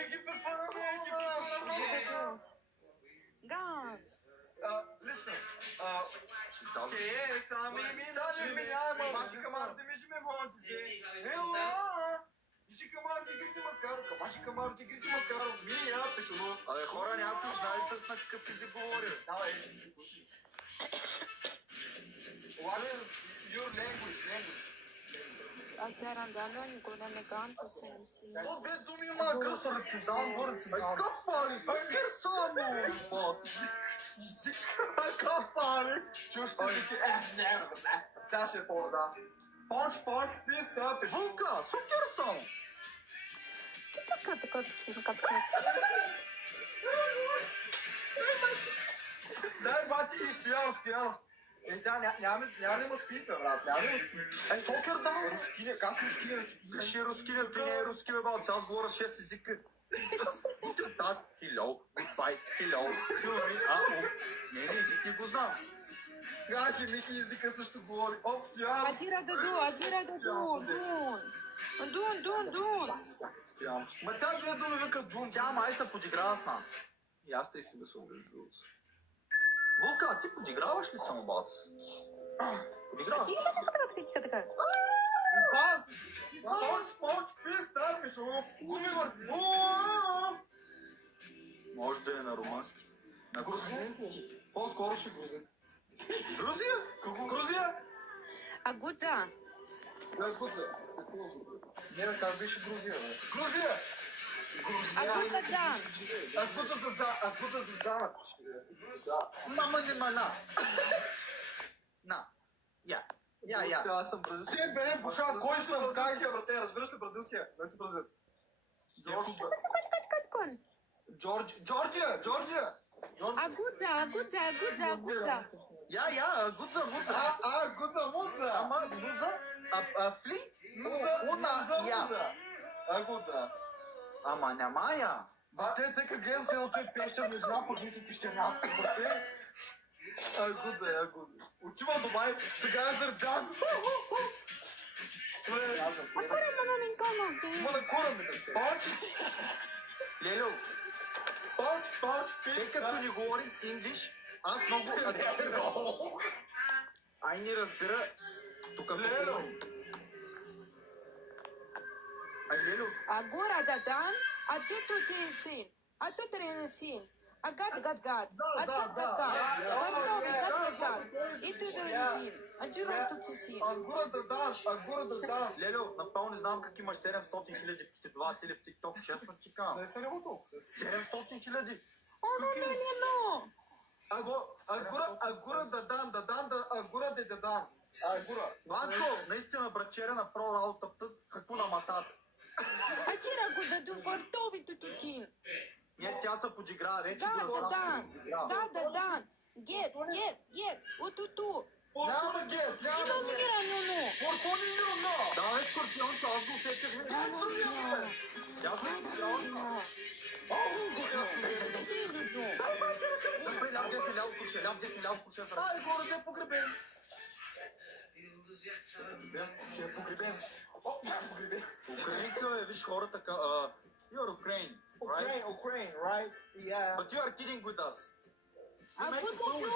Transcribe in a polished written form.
Египет фараона! Gaz. Listen, che sami minami, баши камар демиш ме монтиске. Ела! Баши камар ти грити маскаро, баши камар ти грити маскаро. Ми я пешо. Абе хора, някой знаете с на какъв език говори. Давай. What is your language? Ațeranțaloni cu nemecanță sensi. То две думи има късър циган, горе циган. Капали, факер само! Капали! Чушти езики. Не, тя ще е по-да. Понч, писта, пешо. Вълка, сукер само! Ката. Дай, бати, и Стоянов. Сега няма да има спика, брат, няма да има спика. Сокер да! Рускиня, как рускиня? Кажи рускиня, той не е руски, бе, бал, аз говоря 6 езика. Так, hello, goodbye, hello, не, език не го знам. Гахи, Мики езика също говори. Оп, Стоянов. Agira de Dun. Ма тя две думи вика Джун. Тя май се подиграва с нас. И аз те си мисля, между другото. Вълка, ти подиграваш ли само, бат? Подиграваш? Така. Бас! Понч, писта, пешо. Гуми върти. Може да е на румънски. На Грузински. По-скоро ще грузински. Грузия? Какво Грузия? Aguța. Грузия. Не, как беше Грузия, бе? Грузия! Aguțățan. Агута. Мама не мана. На. Я. Аз съм бразилски. Ти бе, буша, кой си бразилския, брате? Разбираш ли бразилския? Кой си бразилец? Cătcon. Джорджия! Aguța. Я, гуца. Агута. Ама гуза? Фли? Я. Агута. Ама няма я. Бате, тъй като гледам се едно той пещер, не знам, пък мисля пещерняцата, брате. Агута. Отива Дубай, сега е зърдан. Acolo mă încolo. Има да кораме да се. Понч, Лелю, тъй като писта. не говорим инглиш, аз много агресивен. Ай не разбира тук какво говорим. Ай, Лелю. Agora da Dan, atâtul teresin. Atât teresin. Agat. Gat. И ты дорогин. Аджира тут си. Агура да дан. Лелю, напълно не знам как имаш 700 хиляди последователи в TikTok, честно ти казвам. Не се няма толкова. 700 хиляди. No. Агура да дан, агура да дан. Агура. Ванко, наистина брачера направо работата, какво на матата. Aджира го да до гортови тутутин. Не, тя се подиграва, вече Да, го разбрах. Dan. Get. Утуту. Няма гет, няма Nu. Портониньо. Да, бе, Скорпиончо, аз го усетих. Тя се подиграва. Добре, ляв десен, ляв куше. Ай, горе да е погребен. Ще е погребен. Украинка е, виж хората, you're Ukraine, right? Ukraine, right? Yeah. But you are kidding with us. Aguța tu.